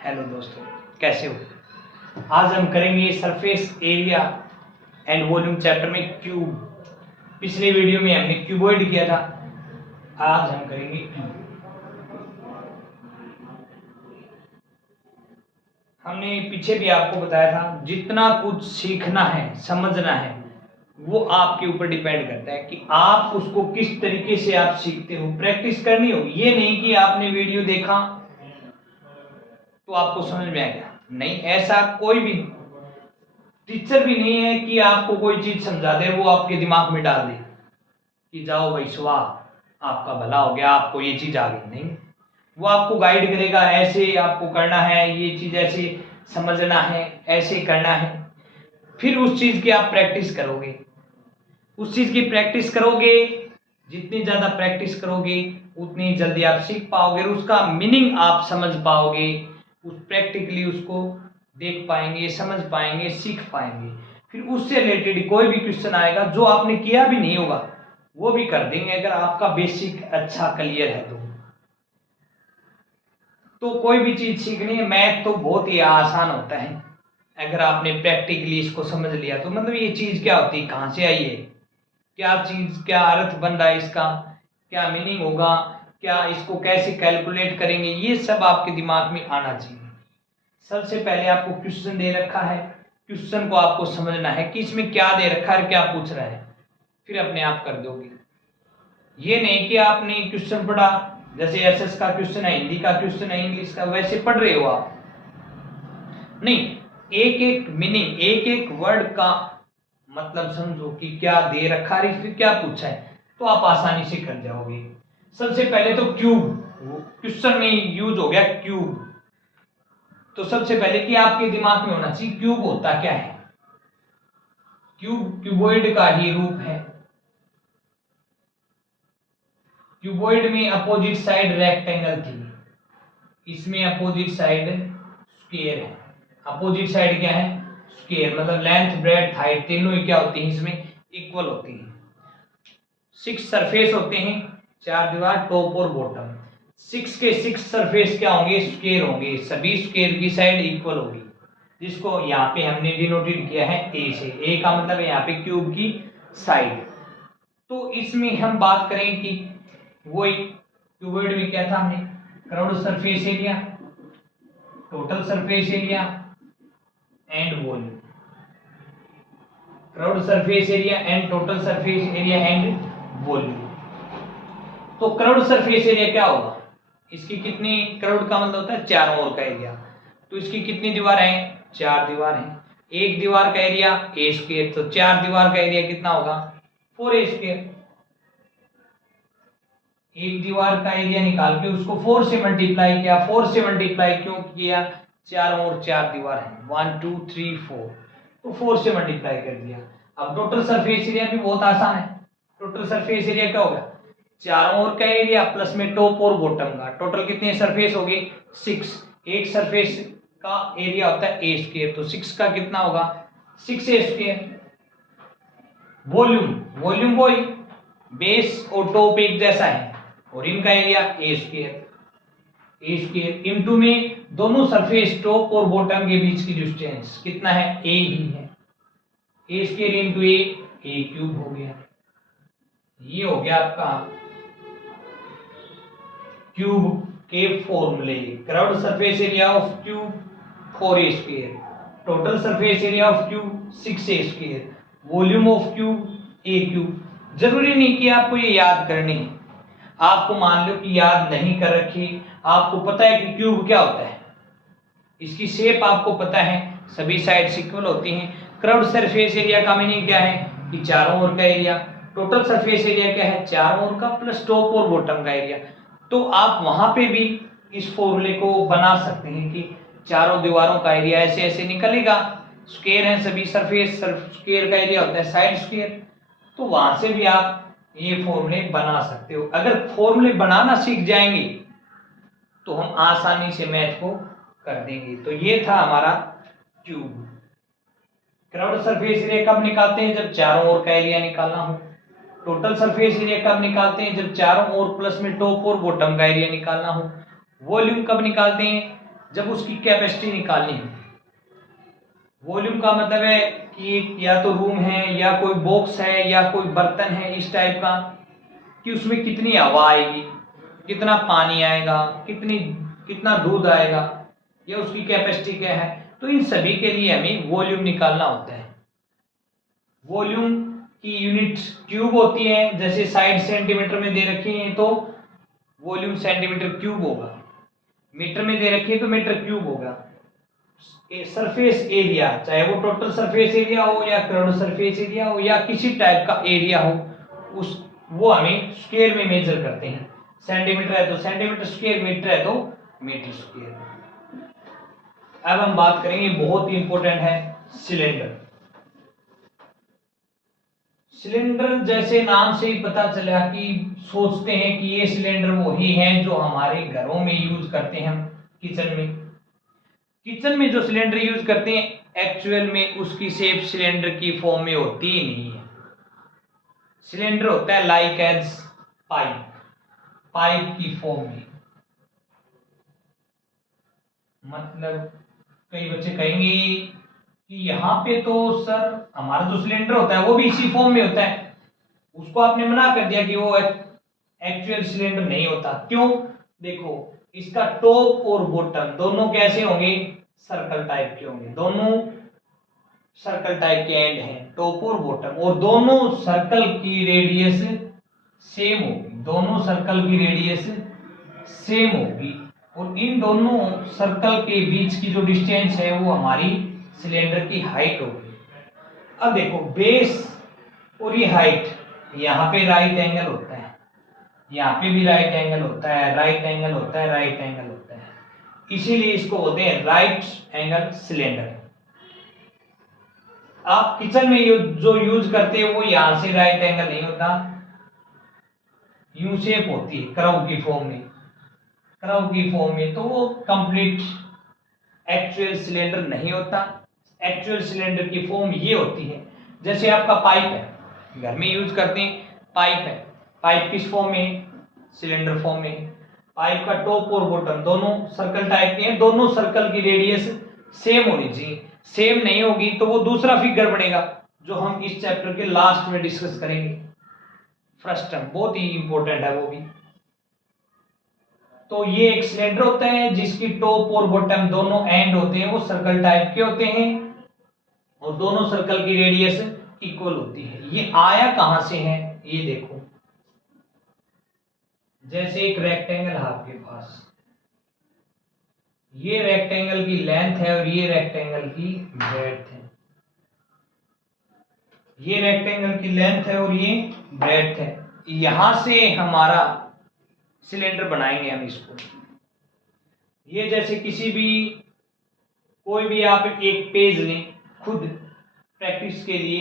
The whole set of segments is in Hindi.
हेलो दोस्तों, कैसे हो। आज हम करेंगे surface area and volume chapter में क्यूब। पिछले वीडियो में हमने क्यूबॉइड किया था, आज हम करेंगे क्यूब। हमने पीछे भी आपको बताया था, जितना कुछ सीखना है, समझना है, वो आपके ऊपर डिपेंड करता है कि आप उसको किस तरीके से आप सीखते हो। प्रैक्टिस करनी होगी। ये नहीं कि आपने वीडियो देखा तो आपको समझ में आ गया, नहीं, ऐसा कोई भी टीचर भी नहीं है कि आपको कोई चीज समझा दे, वो आपके दिमाग में डाल दे कि जाओ भाई स्वाह आपका भला हो गया, आपको ये चीज आ गई। नहीं, वो आपको गाइड करेगा, ऐसे आपको करना है, ये चीज ऐसे समझना है, ऐसे करना है। फिर उस चीज की आप प्रैक्टिस करोगे, उस चीज की प्रैक्टिस करोगे, जितनी ज्यादा प्रैक्टिस करोगे उतनी जल्दी आप सीख पाओगे, उसका मीनिंग आप समझ पाओगे, उस प्रैक्टिकली उसको देख पाएंगे, समझ पाएंगे, सीख पाएंगे। फिर उससे रिलेटेड कोई भी क्वेश्चन आएगा जो आपने किया भी नहीं होगा वो भी कर देंगे, अगर आपका बेसिक अच्छा क्लियर है तो कोई भी चीज सीखनी है। मैथ तो बहुत ही आसान होता है, अगर आपने प्रैक्टिकली इसको समझ लिया तो। मतलब ये चीज क्या होती है, कहाँ से आई है, क्या चीज, क्या अर्थ बन रहा है इसका, क्या मीनिंग होगा, क्या इसको कैसे कैलकुलेट करेंगे, ये सब आपके दिमाग में आना चाहिए। सबसे पहले आपको क्वेश्चन दे रखा है, क्वेश्चन को आपको समझना है कि इसमें क्या दे रखा है, क्या पूछ रहा है, फिर अपने आप कर दोगे। ये नहीं कि आपने क्वेश्चन पढ़ा, जैसे एसएस का क्वेश्चन है, हिंदी का क्वेश्चन है, इंग्लिश का, वैसे पढ़ रहे हो आप। नहीं, एक एक मीनिंग, एक एक वर्ड का मतलब समझो कि क्या दे रखा है, फिर क्या पूछा है, तो आप आसानी से कर जाओगे। सबसे पहले तो क्यूब, क्वेश्चन में यूज हो गया क्यूब। तो सबसे पहले कि आपके दिमाग में होना चाहिए क्यूब होता क्या है। क्यूब क्यूबॉइड का ही रूप है। क्यूबॉइड में अपोजिट साइड रेक्टेंगल थी, इसमें अपोजिट साइड स्क्वायर है। अपोजिट साइड क्या है, स्क्वायर, मतलब लेंथ ब्रेड्थ हाइट तीनों ही क्या होती हैं इसमें, इक्वल होती हैं। 6 सरफेस होते हैं, 4 दीवार, टॉप और बॉटम। 6 के 6 सरफेस क्या होंगे, स्क्वायर होंगे, सभी स्क्वायर की साइड इक्वल होगी, जिसको यहाँ पे हमने डिनोटेड किया है ए से। ए का मतलब है यहाँ पे क्यूब की साइड। तो इसमें हम बात करें कि वो क्यूबॉइड में क्या था, हमने crowd surface area, total surface area and volume. Crowd surface area and total surface area and volume. तो क्राउड सरफेस एरिया क्या होगा, इसकी कितनी, क्राउड का मतलब होता है चारों ओर का एरिया, तो इसकी कितनी दीवार है, 4 दीवार है। एक दीवार का एरिया ए स्क्वायर, तो 4 दीवार का एरिया कितना होगा, 4a स्क्वायर। एक दीवार का एरिया निकाल के उसको 4 से मल्टीप्लाई किया। 4 से मल्टीप्लाई क्यों किया, चारों ओर 4 दीवार है, 1 2 3 4, तो 4 से मल्टीप्लाई कर दिया। अब टोटल सरफेस एरिया भी बहुत आसान है। टोटल सरफेस एरिया क्या होगा, चारों ओर का एरिया प्लस में टॉप और बॉटम का। टोटल कितने सरफेस हो गए, 6। एक सरफेस का एरिया होता है ए स्क्वायर, तो 6 का कितना होगा, 6a स्क्वायर। वॉल्यूम, वॉल्यूम वही, बेस और टॉप एक जैसा है, और इनका area A square. A square into में दोनों सरफेस टॉप और बॉटम के बीच की डिस्टेंस कितना है, ए ही है। ए स्क्वायर इंटू ए क्यूब हो गया। ये हो गया आपका क्यूब के फॉर्मूले। Crowd surface area of cube 4a square, total surface area of cube 6a square, volume of cube a cube. जरूरी नहीं कि आपको ये याद करनी है, आपको मान लो कि याद नहीं कर रखी, आपको पता है कि क्यूब क्या होता है, इसकी शेप आपको पता है, सभी साइड्स इक्वल होती हैं। क्राउड सरफेस एरिया का मीनिंग क्या है कि चारों ओर का एरिया। टोटल सरफेस एरिया क्या है, चारों ओर का प्लस टॉप और बॉटम का एरिया। तो आप वहां पे भी इस फॉर्मूले को बना सकते हैं कि चारों दीवारों का एरिया ऐसे ऐसे निकलेगा। स्क्वायर है सभी सरफेस, स्क्वायर का एरिया होता है साइड स्क्वायर, तो वहां से भी आप ये फॉर्मूले बना सकते हो। अगर फॉर्मूले बनाना सीख जाएंगे तो हम आसानी से मैथ को कर देंगे। तो ये था हमारा क्यूब। क्राउड सरफेस एरिया कब निकालते हैं, जब चारों ओर का एरिया निकालना हो। टोटल सरफेस एरिया कब निकालते हैं, जब चारों ओर प्लस में टॉप और बॉटम का एरिया निकालना हो। वॉल्यूम कब निकालते हैं, जब उसकी कैपेसिटी निकालनी है। वॉल्यूम का मतलब है कि या तो रूम है या कोई बॉक्स है या कोई बर्तन है इस टाइप का, कि उसमें कितनी हवा आएगी, कितना पानी आएगा, कितना दूध आएगा, या उसकी कैपेसिटी क्या है। तो इन सभी के लिए हमें वॉल्यूम निकालना होता है। वॉल्यूम की यूनिट क्यूब होती है, जैसे साइड सेंटीमीटर में दे रखी है तो वॉल्यूम सेंटीमीटर क्यूब होगा, मीटर में दे रखी है तो मीटर क्यूब होगा। सरफेस एरिया, चाहे वो टोटल सरफेस एरिया हो या क्राउड सरफेस एरिया हो या किसी टाइप का एरिया हो, उस वो हमें स्क्वायर में मेजर करते हैं। सेंटीमीटर है तो सेंटीमीटर स्क्वायर, मीटर है तो मीटर स्क्वायर। अब हम बात करेंगे, बहुत ही इंपॉर्टेंट है, सिलेंडर। सिलेंडर जैसे नाम से ही पता चला कि सोचते हैं कि ये सिलेंडर वही है जो हमारे घरों में यूज करते हैं हम किचन में जो सिलेंडर यूज करते हैं एक्चुअल में उसकी शेप सिलेंडर की फॉर्म में होती ही नहीं है। सिलेंडर होता है लाइक एज पाइप की फॉर्म में। मतलब कई बच्चे कहेंगे कि यहाँ पे तो सर हमारा जो सिलेंडर होता है वो भी इसी फॉर्म में होता है, उसको आपने मना कर दिया कि वो एक्चुअल सिलेंडर नहीं होता। क्यों? देखो, इसका टॉप और बॉटम दोनों कैसे होंगे? सर्कल टाइप के होंगे, दोनों सर्कल टाइप के एंड हैं, टॉप और बॉटम, और दोनों सर्कल की रेडियस सेम होगी, दोनों सर्कल की रेडियस सेम होगी, और इन दोनों सर्कल के बीच की जो डिस्टेंस है वो हमारी सिलेंडर की हाइट होगी। अब देखो, बेस और ये हाइट, यहाँ पे राइट एंगल होता है, यहाँ पे भी राइट एंगल होता है, राइट एंगल होता है, राइट एंगल होता है, इसीलिए इसको बोलते हैं राइट एंगल सिलेंडर। आप किचन में जो यूज करते हैं वो यहां से राइट एंगल नहीं होता, यू शेप होती है कर्व की फॉर्म में, कर्व की फॉर्म में, तो वो कंप्लीट एक्चुअल सिलेंडर नहीं होता। एक्चुअल सिलेंडर की फॉर्म ये होती है, जैसे आपका पाइप है, घर में यूज करते हैं, पाइप है, पाइप किस फॉर्म में? सिलेंडर फॉर्म में। पाइप का टॉप और बॉटम दोनों सर्कल टाइप के हैं, दोनों सर्कल की रेडियस सेम होनी चाहिए। सेम नहीं होगी तो वो दूसरा फिगर बनेगा, जो हम इस चैप्टर के लास्ट में डिस्कस करेंगे। फर्स्ट टर्म बहुत ही इंपॉर्टेंट है वो भी। तो ये एक सिलेंडर होता है जिसकी टॉप और बॉटम दोनों एंड होते हैं वो सर्कल टाइप के होते हैं, और दोनों सर्कल की रेडियस इक्वल होती है। ये आया कहां से है? ये देखो, जैसे एक रेक्टेंगल है आपके पास, ये रेक्टेंगल की लेंथ है और ये रेक्टेंगल की ब्रेड्थ है, ये रेक्टेंगल की लेंथ है और ये ब्रेड्थ है। यहां से हमारा सिलेंडर बनाएंगे हम इसको। ये जैसे किसी भी कोई भी आप एक पेज लें खुद प्रैक्टिस के लिए,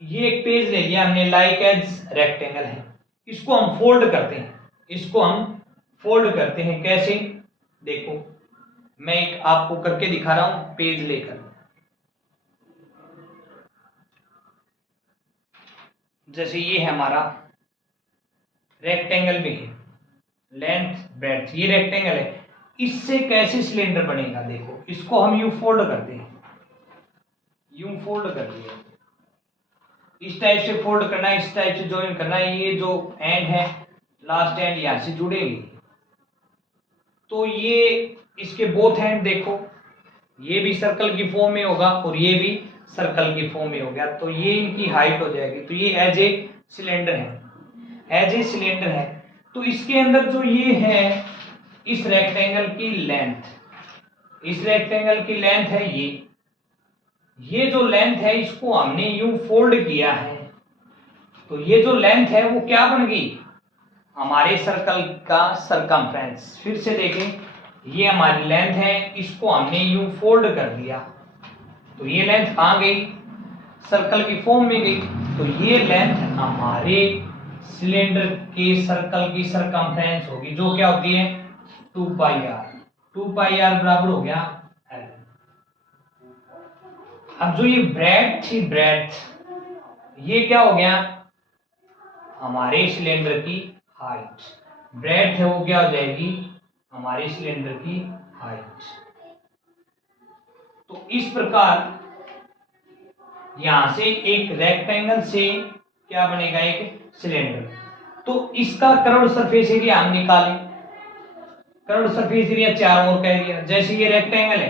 ये एक पेज ले लिया हमने, लाइक एज रेक्टेंगल है, इसको हम फोल्ड करते हैं, इसको हम फोल्ड करते हैं। कैसे? देखो, मैं एक आपको करके दिखा रहा हूं पेज लेकर। जैसे ये है हमारा रेक्टेंगल में है, लेंथ ब्रेड्थ, ये रेक्टेंगल है, इससे कैसे सिलेंडर बनेगा? देखो, इसको हम यूं फोल्ड करते हैं, यूं फोल्ड कर दिया, इस टाइप से फोल्ड करना है, इस टाइप से ज्वाइन करना है, ये जो एंड है लास्ट एंड यहां से जुड़ेगी, तो ये इसके बोथ एंड देखो, ये भी सर्कल की फॉर्म में होगा और ये भी सर्कल की फॉर्म में हो गया, तो ये इनकी हाइट हो जाएगी। तो ये एज ए सिलेंडर है, एज ए सिलेंडर है। तो इसके अंदर जो ये है, इस रेक्टेंगल की लेंथ, इस रेक्टेंगल की लेंथ है ये जो लेंथ है इसको हमने यूं फोल्ड किया है, तो ये जो लेंथ है वो क्या बन गई? हमारे सर्कल का सरकमफ्रेंस। फिर से देखें, ये हमारी लेंथ है, इसको हमने यूं फोल्ड कर दिया, तो ये लेंथ कहां गई? सर्कल की फॉर्म में गई। तो ये लेंथ हमारे सिलेंडर के सर्कल की सरकमफ्रेंस होगी, जो क्या होती है? 2 पाई आर। 2 पाई आर बराबर हो गया L। अब जो ये ब्रेड्थ थी, ब्रेड्थ, ये क्या हो गया? हमारे सिलेंडर की हाइट। ब्रेड्थ है वो क्या हो जाएगी? हमारे सिलेंडर की हाइट। तो इस प्रकार यहां से एक रेक्टेंगल से क्या बनेगा, एक सिलेंडर। तो इसका कर्व्ड सरफेस एरिया हम निकालें। कर्व्ड सरफेस एरिया चारों ओर का एरिया, जैसे ये रेक्टेंगल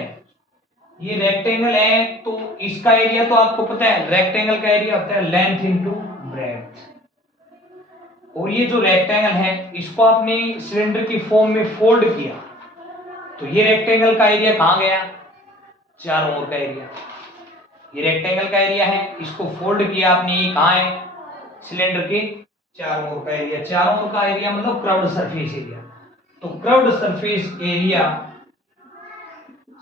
है, तो इसका एरिया तो आपको पता है, रेक्टेंगल का एरिया होता है लेंथ इंटू ब्रेड्थ। और ये जो रेक्टेंगल है इसको आपने सिलेंडर की फॉर्म में फोल्ड किया, तो ये रेक्टेंगल का एरिया कहां गया, चारों ओर का एरिया। ये रेक्टेंगल का एरिया है, इसको फोल्ड किया आपने, ये कहां है, सिलेंडर के चारों ओर का एरिया। चारों ओर का एरिया मतलब कर्व्ड सरफेस एरिया। तो कर्व्ड सरफेस एरिया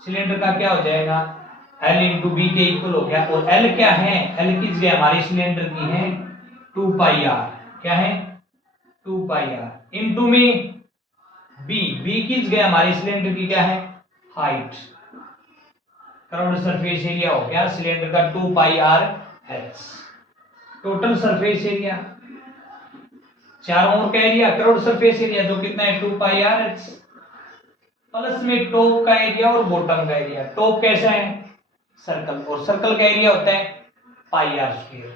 सिलेंडर का क्या हो जाएगा, L इंटू बी के इक्वल हो गया। और L क्या है, L किस जगह हमारे सिलेंडर की है 2 पाई आर, क्या है 2 पाई आर इंटू में बी किस जगह हमारे सिलेंडर की क्या है, हाइट। कर्व्ड सरफेस एरिया हो गया सिलेंडर का 2 pi r h. Total surface area चारों ओर का एरिया, कर्व्ड सरफेस एरिया जो कितना है 2 पाई आर एच, प्लस में टॉप का एरिया और बॉटम का एरिया। टॉप कैसा है, सर्कल, और सर्कल का एरिया होता है पाई आर स्क्वायर,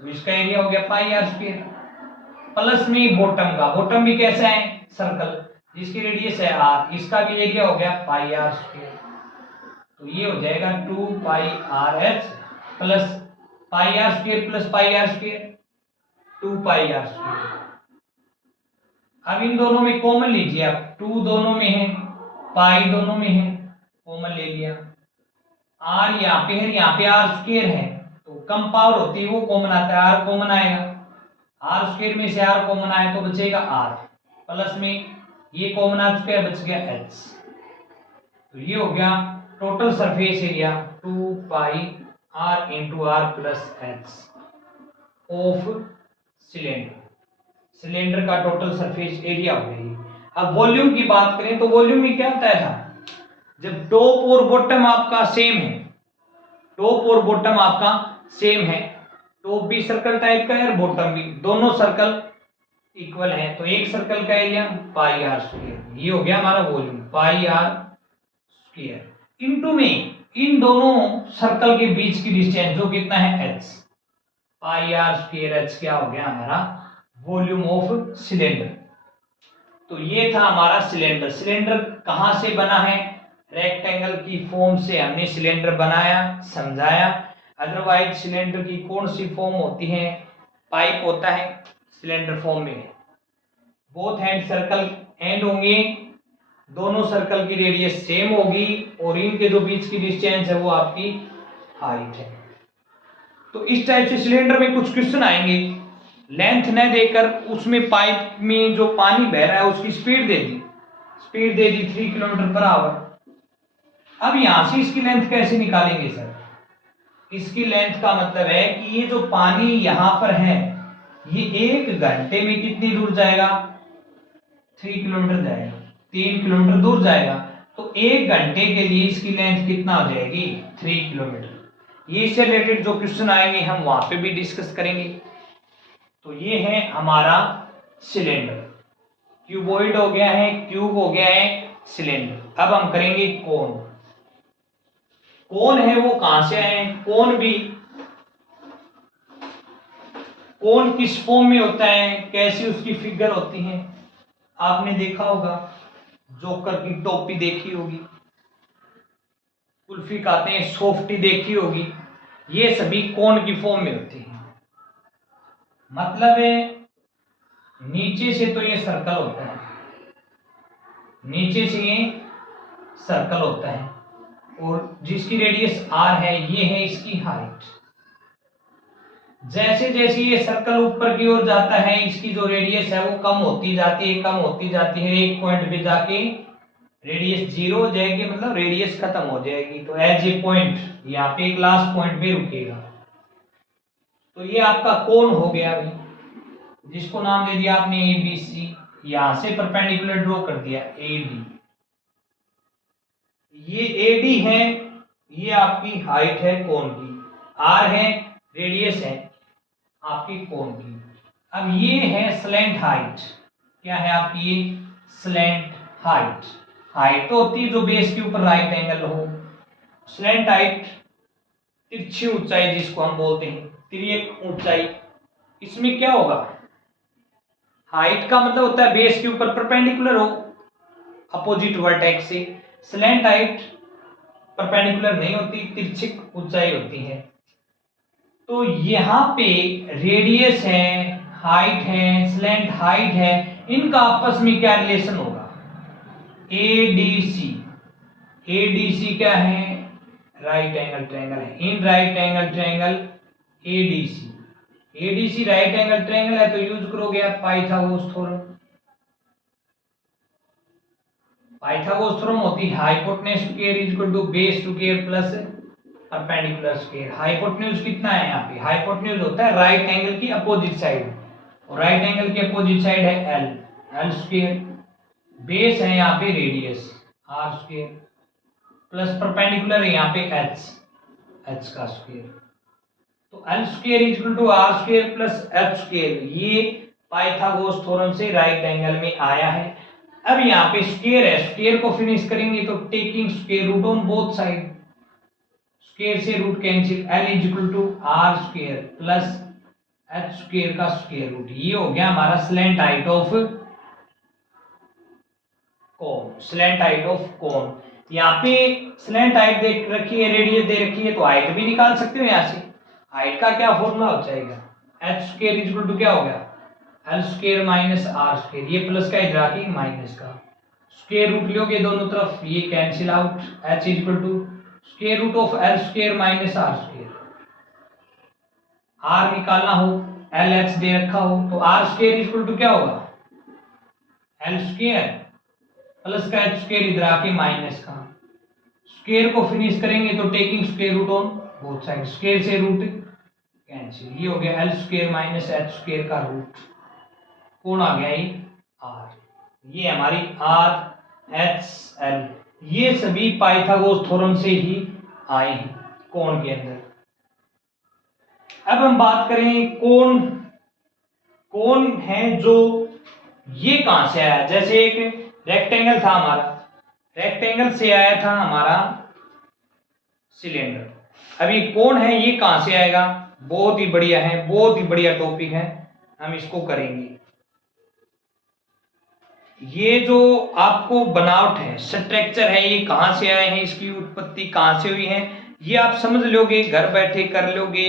तो इसका एरिया हो गया पाई आर स्क्वायर, प्लस में बॉटम का, बॉटम भी कैसा है, सर्कल जिसकी रेडियस है आर, इसका भी एरिया हो गया पाई आर स्क्वायर। तो ये हो जाएगा 2 pi r h plus pi are square plus pi are square 2 pi are square. अब इन दोनों में कॉमन लीजिए आप, 2 दोनों में है, पाई दोनों में है, कॉमन ले लिया। आर यहाँ पे है, यहाँ पे आर स्क्वायर है, तो कम पावर होती है वो कॉमन आता है, आर कॉमन आएगा, आर स्क्वायर में से आर कॉमन आए तो बचेगा आर, प्लस में ये कॉमन आ चुका है, बच गया एच। तो ये हो गया total surface area 2 pi are into are plus H of cylinder. Cylinder का टोटल सरफेस एरिया हो गई। अब वॉल्यूम की बात करें तो वॉल्यूम में क्या होता था, जब टॉप और बॉटम आपका सेम है, टॉप और बॉटम आपका सेम है, टॉप भी सर्कल टाइप का है और बॉटम भी, दोनों सर्कल इक्वल है, तो एक सर्कल का एरिया पाई आर स्क्वायर, ये हो गया हमारा volume pi are square into में इन दोनों सर्कल के बीच की डिस्टेंस जो कितना है H, pi are square H क्या हो गया हमारा वॉल्यूम ऑफ सिलेंडर। तो ये था हमारा सिलेंडर। सिलेंडर कहां से बना है, रेक्टेंगल की फॉर्म से हमने सिलेंडर बनाया, समझाया। अदरवाइज सिलेंडर की कौन सी फॉर्म होती है, पाइप होता है सिलेंडर फॉर्म में, बोथ हैंड सर्कल एंड होंगे, दोनों सर्कल की रेडियस सेम होगी और इनके जो बीच की डिस्टेंस है वो आपकी हाइट है। तो इस टाइप से सिलेंडर में कुछ क्वेश्चन आएंगे, लेंथ न देकर उसमें पाइप में जो पानी बह रहा है उसकी स्पीड दे दी, 3 किलोमीटर पर आवर। अब यहां से इसकी लेंथ कैसे निकालेंगे सर, इसकी लेंथ का मतलब है कि ये जो पानी यहां पर है ये 1 घंटे में कितनी दूर जाएगा, 3 किलोमीटर जाएगा, 3 किलोमीटर दूर जाएगा, तो 1 घंटे के लिए इसकी लेंथ कितना हो जाएगी 3 किलोमीटर। ये इससे रिलेटेड जो क्वेश्चन आएंगे हम वहां पे भी डिस्कस करेंगे। तो ये है हमारा सिलेंडर, क्यूबॉइड हो गया है, क्यूब हो गया है, सिलेंडर। अब हम करेंगे कोन। कोन है वो कहां से आए, कोन किस फॉर्म में होता है, कैसी उसकी फिगर होती है, आपने देखा होगा, जोकर की टोपी देखी होगी, कुल्फी खाते हैं सॉफ्टी देखी होगी, ये सभी कोन की फॉर्म में होती है। मतलब है नीचे से तो ये सर्कल होता है, नीचे से ये सर्कल होता है और जिसकी रेडियस आर है ये है इसकी हाइट। जैसे जैसे ये सर्कल ऊपर की ओर जाता है इसकी जो रेडियस है वो कम होती जाती है, कम होती जाती है, एक पॉइंट पे जाके रेडियस 0 हो जाएगी, मतलब रेडियस खत्म हो जाएगी। तो एज ए पॉइंट यहाँ पे एक लास्ट पॉइंट पे रुकेगा। तो ये आपका कोन हो गया अभी, जिसको नाम दे दिया आपने ए बी सी, यहां से परपेंडिकुलर ड्रॉ कर दिया ए डी। ये ए डी है, ये आपकी हाइट है कोन की, आर है रेडियस है आपकी कोन की। अब ये है स्लैंट हाइट, क्या है आपकी ये स्लैंट हाइट। हाइट तो होती है जो बेस के ऊपर राइट एंगल हो। स्लैंट हाइट तिरछी ऊंचाई जिसको हम बोलते हैं, तिर्यक ऊंचाई। इसमें क्या होगा, हाइट का मतलब होता है बेस के ऊपर परपेंडिकुलर हो अपोजिट वर्टेक्स से। स्लैंट हाइट परपेंडिकुलर नहीं होती, तिरछी ऊंचाई होती है। तो यहाँ पे रेडियस है, हाइट है, स्लैंट हाइट है, इनका आपस में क्या रिलेशन होगा, एडीसी। एडीसी क्या है, राइट एंगल ट्रायंगल है, in right angle triangle ADC. ADC right angle triangle है तो यूज करोगे आप पाइथागोरस थ्योरम। पाइथागोरस थ्योरम होती है hypotenuse square is equal to base square plus perpendicular square. Hypotenuse कितना है यहाँ पे, हाइपोटेन्यूज होता है राइट एंगल की अपोजिट साइड, और राइट एंगल की अपोजिट साइड है एल, एल स्क्वायर। बेस है यहाँ पे radius R square, plus perpendicular है यहाँ पे एच, एच का स्क्वायर। तो L square is equal to are square plus H square, ये पाइथागोरस थ्योरम से राइट एंगल में आया है। अब यहाँ पे स्क्वायर है, स्क्वायर को फिनिश करेंगे तो taking square root on both side, square से root cancel, l is equal to are square plus H square का स्क्वायर रूट। ये हो गया हमारा slant height of cone, slant height of cone. यहाँ पे स्लैंट हाइट देख रखी है, रेडियस दे रखी है, तो हाइट भी निकाल सकते हो यहाँ से। हाइट का क्या फॉर्मूला हो जाएगा, H square is equal to क्या हो गया, L square minus R square, ये प्लस का इधर आके माइनस का, स्क्वायर रूट लोगे दोनों तरफ, ये cancel out, H is equal to square root of L square minus R square. R निकालना हो, एल एच दे रखा हो, तो R square is equal to क्या होगा, एल स्क्वायर प्लस का एच स्क्वायर इधर आके माइनस का, स्क्वायर को फिनिश करेंगे तो taking square root on both side, square से रूट कैंसिल, ये हो गया L square minus H square का रूट, कौन आ गया ये आर। ये हमारी आर एच एल, ये सभी पाइथागोरस थ्योरम से ही आए हैं कोण के अंदर। अब हम बात करें कोण, कोण है जो ये कहां से आया, जैसे एक रेक्टेंगल था हमारा, रेक्टेंगल से आया था हमारा सिलेंडर। अभी कोण है ये कहां से आएगा, बहुत ही बढ़िया है, बहुत ही बढ़िया टॉपिक है, हम इसको करेंगे। ये जो आपको बनावट है, स्ट्रक्चर है, ये कहां से आए हैं, इसकी उत्पत्ति कहां से हुई है, ये आप समझ लोगे, घर बैठे कर लोगे,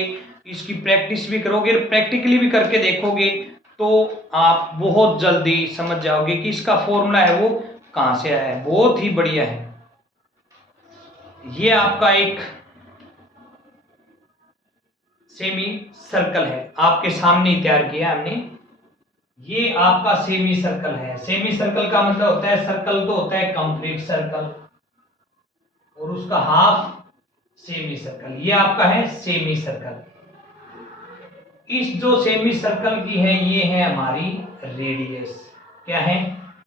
इसकी प्रैक्टिस भी करोगे, प्रैक्टिकली भी करके देखोगे तो आप बहुत जल्दी समझ जाओगे कि इसका फॉर्मूला है वो कहां से आया है, बहुत ही बढ़िया है। ये आपका एक सेमी सर्कल है, आपके सामने ही तैयार किया हमने, ये आपका सेमी सर्कल है। सेमी सर्कल का मतलब होता है, सर्कल तो होता है कंप्लीट सर्कल और उसका हाफ सेमी सर्कल, ये आपका है सेमी सर्कल। इस जो सेमी सर्कल की है ये है हमारी रेडियस, क्या है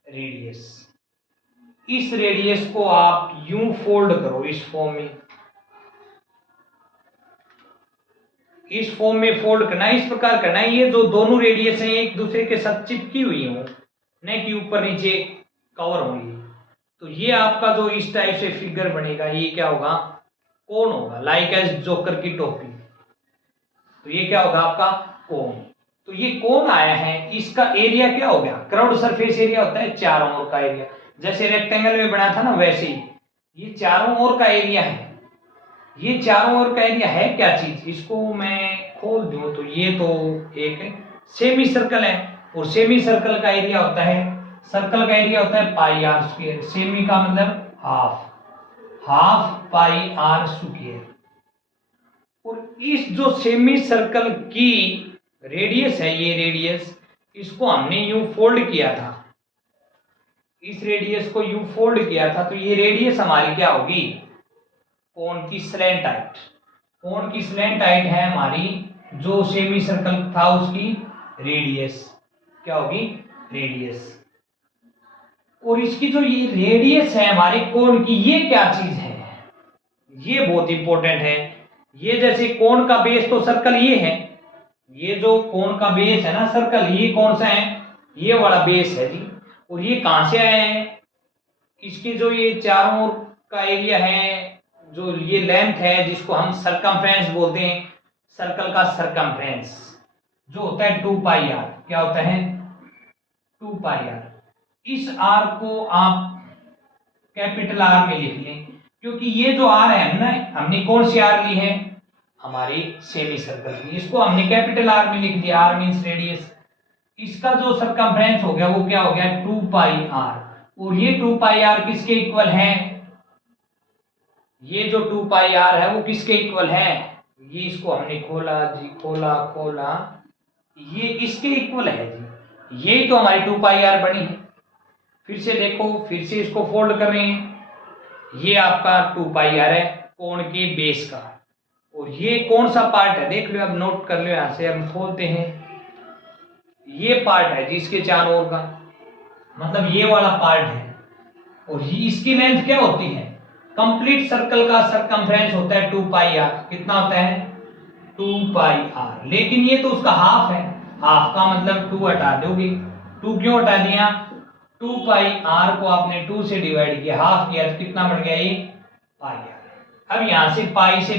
रेडियस। इस रेडियस को आप यूं फोल्ड करो इस फॉर्म में, इस फॉर्म में फोल्ड करना है, इस प्रकार करना है, ये जो दोनों रेडियस हैं एक दूसरे के साथ चिपकी हुई हो, न कि ऊपर नीचे कवर होंगी। तो ये आपका जो इस टाइप से फिगर बनेगा ये क्या होगा, कोण होगा, लाइक एज जोकर की टोपी। तो ये क्या होगा आपका कोण। तो ये कोण आया है, इसका एरिया क्या हो गया, कर्व्ड सरफेस एरिया होता है चारों ओर का एरिया, जैसे रेक्टेंगल में बना था ना वैसे ही ये चारों ओर का एरिया है। ये चारों ओर का एरिया है क्या चीज, इसको मैं खोल दूं तो ये तो एक सेमी सर्कल है, और सेमी सर्कल का एरिया होता है, सर्कल का एरिया होता है पाई आर स्क्वायर, सेमी का मतलब half, half pi are square. और इस जो सेमी सर्कल की रेडियस है, ये रेडियस, इसको हमने यूं फोल्ड किया था, इस रेडियस को यूं फोल्ड किया था, तो ये रेडियस हमारी क्या होगी, कोण की स्लैंट हाइट। कोण की स्लैंट हाइट है हमारी जो सेमी सर्कल था उसकी रेडियस, क्या होगी रेडियस। और इसकी जो ये रेडियस है हमारे कोण की, ये क्या चीज है, ये बहुत इंपॉर्टेंट है। ये जैसे कोण का बेस तो सर्कल ये है, ये जो कोण का बेस है ना सर्कल, ये कौन सा है, ये वाला बेस है जी। और ये कहां से आया है, इसके जो ये चारों ओर का एरिया है, जो ये लेंथ है जिसको हम सरकमफ्रेंस बोलते हैं, सर्कल का सरकमफ्रेंस जो होता है 2 पाई आर। क्या होता है? 2 पाई आर। इस आर को आप कैपिटल आर में लिख लें, क्योंकि ये जो आर है ना, हमने कौन सी आर ली है? हमारी सेमी सर्कल की। इसको हमने कैपिटल आर में लिख दिया, आर मींस रेडियस। इसका जो सरकमफ्रेंस हो गया वो क्या हो गया? 2 पाई आर। और ये 2 पाई आर किसके इक्वल है? ये जो 2 पाई आर है वो किसके इक्वल है? ये इसको हमने खोला जी, खोला खोला, ये इसके इक्वल है जी। ये तो हमारी 2 पाई आर बनी है। फिर से देखो, फिर से इसको फोल्ड कर रहे हैं। ये आपका 2 पाई आर है कोण के बेस का, और ये कौन सा पार्ट है देख लो, अब नोट कर लो। यहां से हम खोलते हैं, ये पार्ट है जिसके चारों ओर का, मतलब ये वाला पार्ट है। और ये इसकी लेंथ क्या होती है? कंप्लीट सर्कल का सरकमफ्रेंस होता है 2 पाई आर। कितना होता है? 2 पाई आर। लेकिन ये तो उसका हाफ है, हाफ का मतलब 2 हटा दोगे। 2 क्यों हटा दिया? 2 पाई आर को आपने 2 से डिवाइड किया, हाफ किया, तो कितना बढ़ गया? ये पाई आर। अब यहां से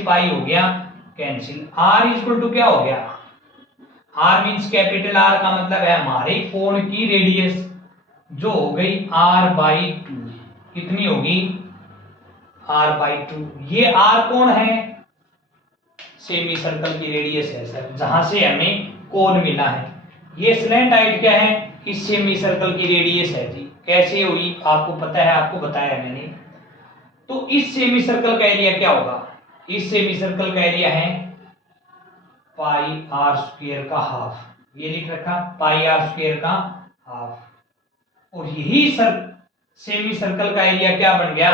पाई हो गया कैंसिल। आर इक्वल टू क्या हो गया? आर मीन्स कैपिटल आर का मतलब है हमारे कोण की रेडियस, जो हो गई r बाई 2। कितनी होगी? r by 2। ये r कौन है? सेमी सर्कल की रेडियस है सर, जहां से हमें कोण मिला है। ये स्लैंट हाइट क्या है? इस सेमी सर्कल की रेडियस है जी। कैसे हुई आपको पता है, आपको बताया मैंने। तो इस सेमी सर्कल का एरिया क्या होगा? इस सेमी सर्कल का एरिया है पाई आर स्क्वायर का हाफ। ये लिख रखा, पाई आर स्क्वायर का हाफ। और यही सेमी सर्कल का एरिया क्या बन गया?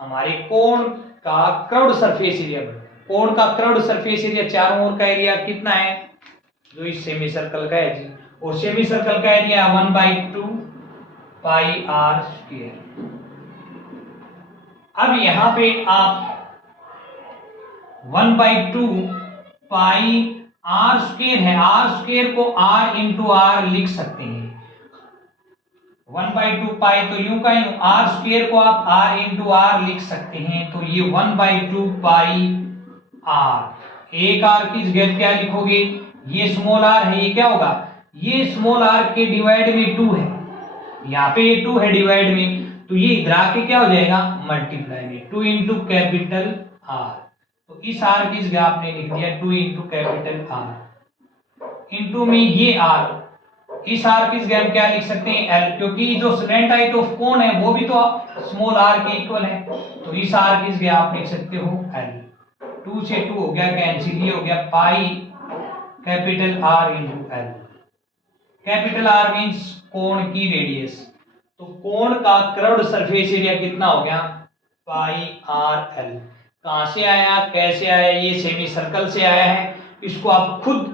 हमारे कोण का कर्व्ड सरफेस एरिया बन गया। कोण का कर्व्ड सरफेस एरिया, चारों ओर का एरिया कितना है? जो इस सेमी सर्कल का है जी। और सेमी सर्कल का एरिया 1/2 पाई आर स्क्वायर। अब यहां पे आप 1/2 पाई आर स्क्वायर है, आर स्क्वायर को r इंटू आर लिख सकते हैं। 1/2 पाई तो यूं का यूं, आर स्क्वायर को आप r इंटू आर लिख सकते हैं। तो ये 1/2 पाई आर, एक आर की जगह क्या लिखोगे? ये स्मॉल आर है, ये क्या होगा? ये स्मॉल आर के डिवाइड में 2 है, यहाँ पे ये 2 है डिवाइड में, तो ये इधर आके क्या हो जाएगा? मल्टीप्लाई में 2 इंटू कैपिटल आर। तो इस आर की जगह आपने लिख दिया 2 इंटू कैपिटल आर, इंटू में ये आर। इस आर की जगह हम क्या लिख सकते हैं? एल, क्योंकि जो स्लैंट हाइट ऑफ कोण है वो भी तो स्मॉल आर के इक्वल है। तो इस आर की जगह आप लिख सकते हो एल। 2 से 2 हो गया कैंसिल, ये हो गया pi capital R into L. Capital R means कोण की रेडियस। तो कोण का कर्व्ड सरफेस एरिया कितना हो गया? पाई आर एल। कहां से आया, कैसे आया? ये सेमी सर्कल से आया है। इसको आप खुद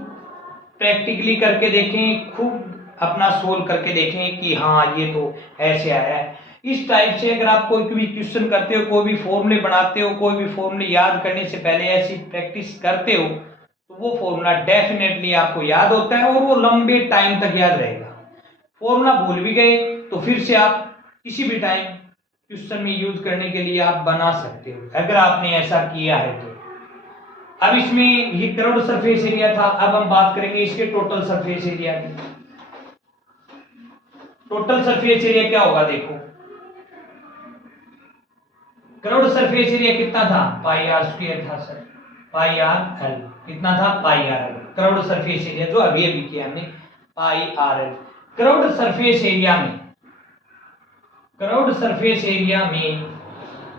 प्रैक्टिकली करके देखें, खुद अपना सोल्व करके देखें कि हाँ ये तो ऐसे आया है। इस टाइप से अगर आप कोई भी क्वेश्चन करते हो, कोई भी फॉर्मूले बनाते हो, कोई भी फॉर्मूले याद करने से पहले ऐसी प्रैक्टिस करते हो, तो वो फॉर्मूला डेफिनेटली आपको याद होता है और वो लंबे टाइम तक याद रहेगा। फॉर्मूला भूल भी गए तो फिर से आप किसी भी टाइम क्वेश्चन में यूज करने के लिए आप बना सकते हो, अगर आपने ऐसा किया है तो। अब इसमें ये कर्व्ड सरफेस एरिया था, अब हम बात करेंगे इसके टोटल सरफेस एरिया की। टोटल सरफेस एरिया क्या होगा? देखो, कर्व्ड सरफेस एरिया कितना था? पाई आर स्क्वायर था सर, पाई आर एल। कितना था? Pi r l. Curved surface area जो अभी अभी किया हमने, pi r l. Curved surface area में, कर्व्ड सरफेस एरिया में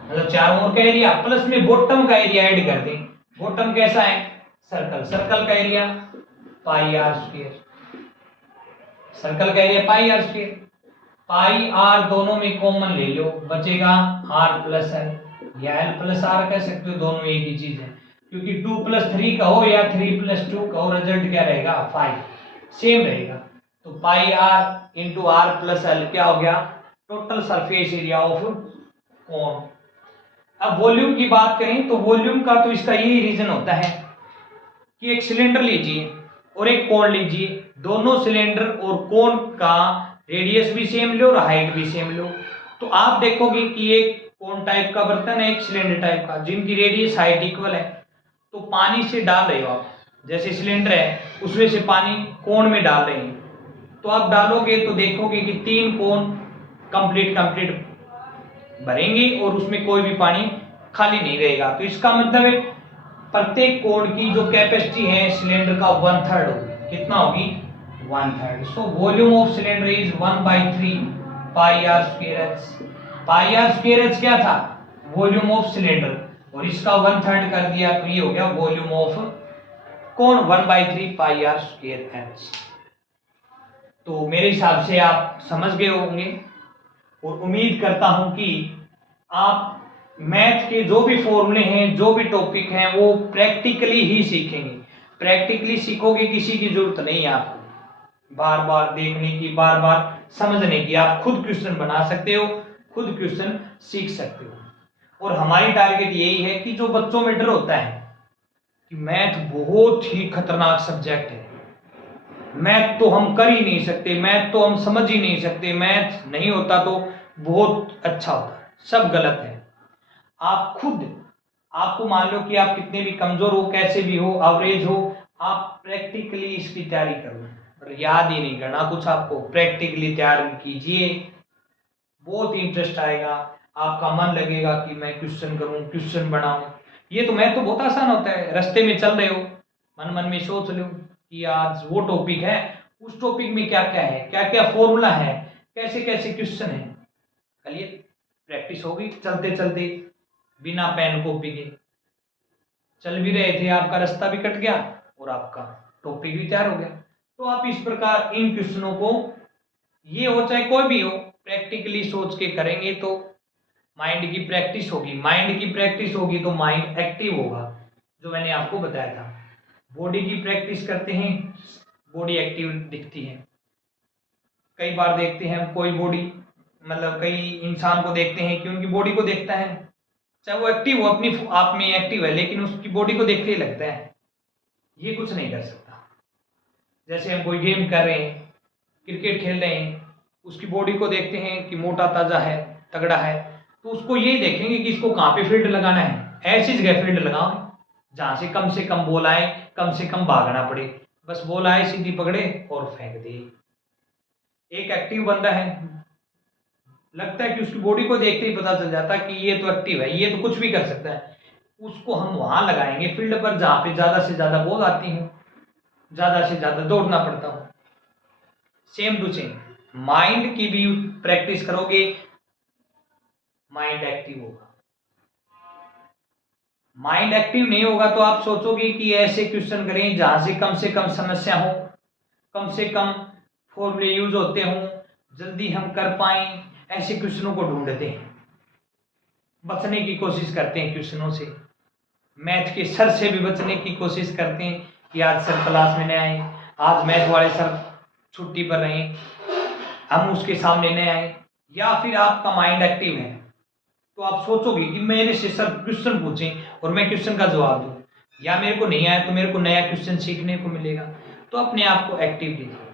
मतलब चारों ओर का एरिया प्लस में बॉटम का एरिया ऐड कर दें। बॉटम कैसा है? सर्कल, सर्कल का area pi are square, circle का area pi are square. Pi r दोनों में कॉमन ले लो, बचेगा आर प्लस एल या एल प्लस आर कह सकते हो, दोनों एक ही चीज है। क्योंकि 2 + 3 कहो या 3 + 2 कहो, रिजल्ट क्या रहेगा? 5, सेम रहेगा। तो pi are into are plus l क्या हो गया? Total surface area of cone. अब वॉल्यूम की बात करें तो वॉल्यूम का तो इसका यही रीजन होता है कि एक सिलेंडर लीजिए और एक कोन लीजिए, दोनों सिलेंडर और कोन का रेडियस भी सेम लो और हाइट भी सेम लो। तो आप देखोगे कि एक कोन टाइप का बर्तन है, एक सिलेंडर टाइप का, जिनकी रेडियस हाइट इक्वल है। तो पानी से डाल रहे हो आप, जैसे सिलेंडर है उसमें से पानी कोन में डाल रहे हैं, तो आप डालोगे तो देखोगे कि 3 कोन कंप्लीट भरेंगे और उसमें कोई भी पानी खाली नहीं रहेगा। तो इसका मतलब है प्रत्येक कोन की जो कैपेसिटी है सिलेंडर का 1/3 होगी। कितना होगी? 1/3। So volume of cylinder is 1/3 pi are square H. Pi are square H क्या था? वॉल्यूम ऑफ सिलेंडर, और इसका 1/3 कर दिया तो ये हो गया volume of cone 1/3 pi are square H. तो मेरे हिसाब से आप समझ गए होंगे और उम्मीद करता हूं कि आप मैथ के जो भी फॉर्मूले हैं, जो भी टॉपिक हैं, वो प्रैक्टिकली ही सीखेंगे। प्रैक्टिकली सीखोगे, किसी की जरूरत नहीं है आपको बार बार देखने की, बार बार समझने की। आप खुद क्वेश्चन बना सकते हो, खुद क्वेश्चन सीख सकते हो। और हमारी टारगेट यही है कि जो बच्चों में डर होता है कि मैथ बहुत ही खतरनाक सब्जेक्ट है, मैथ तो हम कर ही नहीं सकते, मैथ तो हम समझ ही नहीं सकते, मैथ नहीं होता तो बहुत अच्छा होता है, सब गलत है। आप खुद, आपको मान लो कि आप कितने भी कमजोर हो, कैसे भी हो, एवरेज हो, आप प्रैक्टिकली इसकी तैयारी करो। पर याद ही नहीं करना कुछ, आपको प्रैक्टिकली तैयारी कीजिए, बहुत इंटरेस्ट आएगा, आपका मन लगेगा कि मैं क्वेश्चन करूं, क्वेश्चन बनाऊं। ये तो मैथ तो बहुत आसान होता है। रास्ते में चल रहे हो, मन मन में सोच लो कि आज वो टॉपिक है, उस टॉपिक में क्या क्या है, क्या क्या फॉर्मूला है, कैसे कैसे क्वेश्चन है। चलिए प्रैक्टिस होगी चलते चलते, बिना पेन कॉपी के। चल भी रहे थे, आपका रास्ता भी कट गया और आपका टॉपिक भी तैयार हो गया। तो आप इस प्रकार इन क्वेश्चनों को, ये हो चाहे कोई भी हो, प्रैक्टिकली सोच के करेंगे तो माइंड की प्रैक्टिस होगी। माइंड की प्रैक्टिस होगी तो माइंड एक्टिव होगा, जो मैंने आपको बताया था। बॉडी की प्रैक्टिस करते हैं, बॉडी एक्टिव दिखती है। कई बार देखते हैं कोई बॉडी, मतलब कई इंसान को देखते हैं कि उनकी बॉडी को देखता है, चाहे वो एक्टिव हो, अपनी आप में एक्टिव है, लेकिन उसकी बॉडी को देख के ही लगता है ये कुछ नहीं कर सकता। जैसे हम कोई गेम कर रहे हैं, क्रिकेट खेल रहे हैं, उसकी बॉडी को देखते हैं कि मोटा ताजा है, तगड़ा है, तो उसको यही देखेंगे कि इसको कहाँ पे फील्ड लगाना है, ऐसी जगह फील्ड लगाओ जहाँ से कम बॉल आए, कम से कम भागना पड़े, बस बॉल आए सीधी पकड़े और फेंक दे। एक एक्टिव बंदा है, लगता है कि उसकी बॉडी को देखते ही पता चल जाता है कि ये तो एक्टिव है, ये तो कुछ भी कर सकता है। उसको हम वहां लगाएंगे फील्ड पर जहां पे ज्यादा से ज्यादा बॉल आती है, ज्यादा से ज्यादा दौड़ना पड़ता हो। सेम टू सेम माइंड की भी प्रैक्टिस करोगे, माइंड एक्टिव होगा। माइंड एक्टिव नहीं होगा तो आप सोचोगे कि ऐसे क्वेश्चन करें जहां से कम समस्या हो, कम से कम फॉर्मूले यूज होते हों, जल्दी हम कर पाएं, ऐसे क्वेश्चनों को ढूंढते हैं, बचने की कोशिश करते हैं क्वेश्चनों से। मैथ के सर से भी बचने की कोशिश करते हैं कि आज सर क्लास में नहीं आए, आज मैथ वाले सर छुट्टी पर रहे, हम उसके सामने नहीं आए। या फिर आपका माइंड एक्टिव है तो आप सोचोगे कि मेरे से सर क्वेश्चन पूछें और मैं क्वेश्चन का जवाब दूं, या मेरे को नहीं आया तो मेरे को नया क्वेश्चन सीखने को मिलेगा। तो अपने आप को एक्टिव कीजिए।